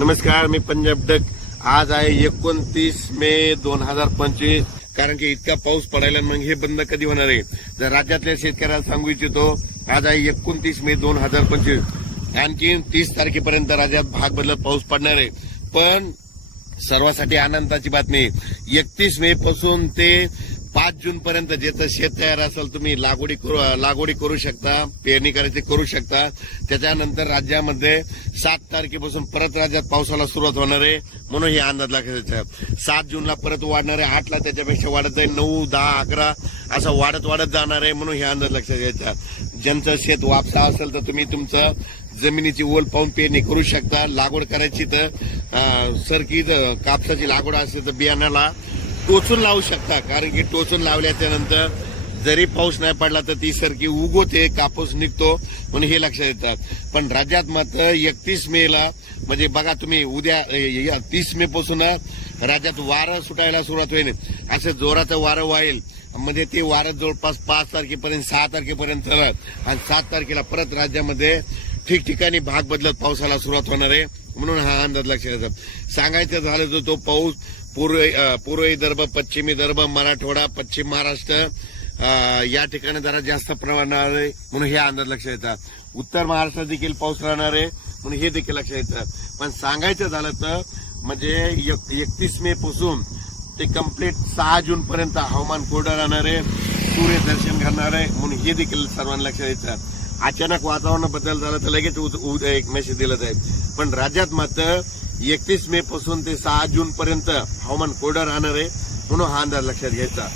नमस्कार, मी पंजाब डक। आज आहे 29 मे 2025। कारण की इतका पाऊस पडायला मग हे बंद कधी होणार आहे? जर राज्यातल्या शेतकऱ्याला सांगू इच्छितो, आज आहे 29 मे 2025। आणखी 30 तारखेपर्यंत राज्यात भाग बदलत पाऊस पडणार आहे। पण सर्वांसाठी आनंदाची बातमी, 31 मे पासून ते 5 जून पर्यंत ज्याचं शेत तयार असेल तुम्ही लागवडी करू शकता, पेरणी करायची करू शकता। त्याच्यानंतर राज्यामध्ये 7 तारखेपासून परत राज्यात पावसाला सुरुवात होणार आहे। म्हणून हे अंदाज लागायचा 7 जूनला परत वाढणार आहे, 8ला त्याच्यापेक्षा वाढत जाईल, 9, 10, 11 असं वाढत जाणार आहे। म्हणून हे अंदाज लक्षात घ्यायचा। ज्यांचं शेत वापसा असेल तर तुम्ही तुमचं जमिनीची ओल पाहून पेरणी करू शकता। लागवड करायची तर सरकी कापसाची लागवड असेल तर बियाण्याला टोचून लावू शकता। कारण की टोचून लावल्याच्या नंतर जरी पाऊस नाही पडला तर ती सरकी उगवते, कापूस निघतो, म्हणून हे लक्षात येतात। पण राज्यात मात्र 31 मेला म्हणजे बघा तुम्ही, उद्या 30 मे पासून राज्यात वारं सुटायला सुरुवात होईल। असं जोराचं वारं वाईल, म्हणजे ते वारं जवळपास 5 तारखेपर्यंत 6 तारखेपर्यंत चालत आणि 7 तारखेला परत राज्यामध्ये ठिकठिकाणी भाग बदलत पावसाला सुरुवात होणार आहे। म्हणून हा अंदाज लक्षात येतात। सांगायचं झालं तर तो पाऊस पूर्व विदर्भ, पश्चिम विदर्भ, मराठवाडा, पश्चिम महाराष्ट्र या ठिकाणी जरा जास्त प्रमाणात आहे, म्हणून हे अंदाज लक्षात येतात। उत्तर महाराष्ट्रात देखील पाऊस राहणार आहे, म्हणून हे देखील लक्षात येतात। पण सांगायचं झालं तर म्हणजे 31 मे पासून ते कंप्लीट 6 जून पर्यंत हवामान कोरडं राहणार आहे, सूर्यदर्शन घडणार आहे, म्हणून हे देखील सर्वांना लक्षात येतात। अचानक वातावरण बदल झाला तर लगेच उद्या एक मेसेज दिला जाईल। पण राज्यात मात्र 31 मे पासून ते 6 जून पर्यंत हवामान कोरडं राहणार आहे, म्हणून हा अंदाज लक्षात घ्यायचा।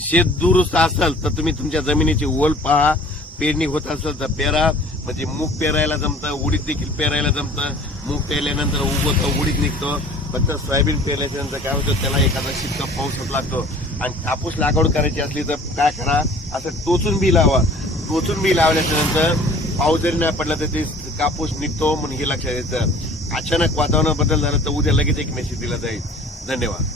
शेत दुरुस्त असेल तर तुम्ही तुमच्या जमिनीची ओल पहा, पेरणी होत असेल तर पेरा, म्हणजे मूग पेरायला जमतं, उडीद देखील पेरायला जमतं। मूग पेरल्यानंतर उगवतं, उडीद निघतो। फक्त सोयाबीन पेरल्याच्या नंतर काय होतं, त्याला एखादा शिक्का पाऊस लागतो। आणि कापूस लागवड करायची असली तर काय करा, असं टोचून बी लावा। टोचून बी लावल्याच्या नंतर पाऊस जरी नाही पडला तर ते कापूस निघतो, म्हणून हे लक्षात येतं। अचानक वातावरण बदल झालं तर उद्या लगेच एक मेसेज दिला जाईल। धन्यवाद।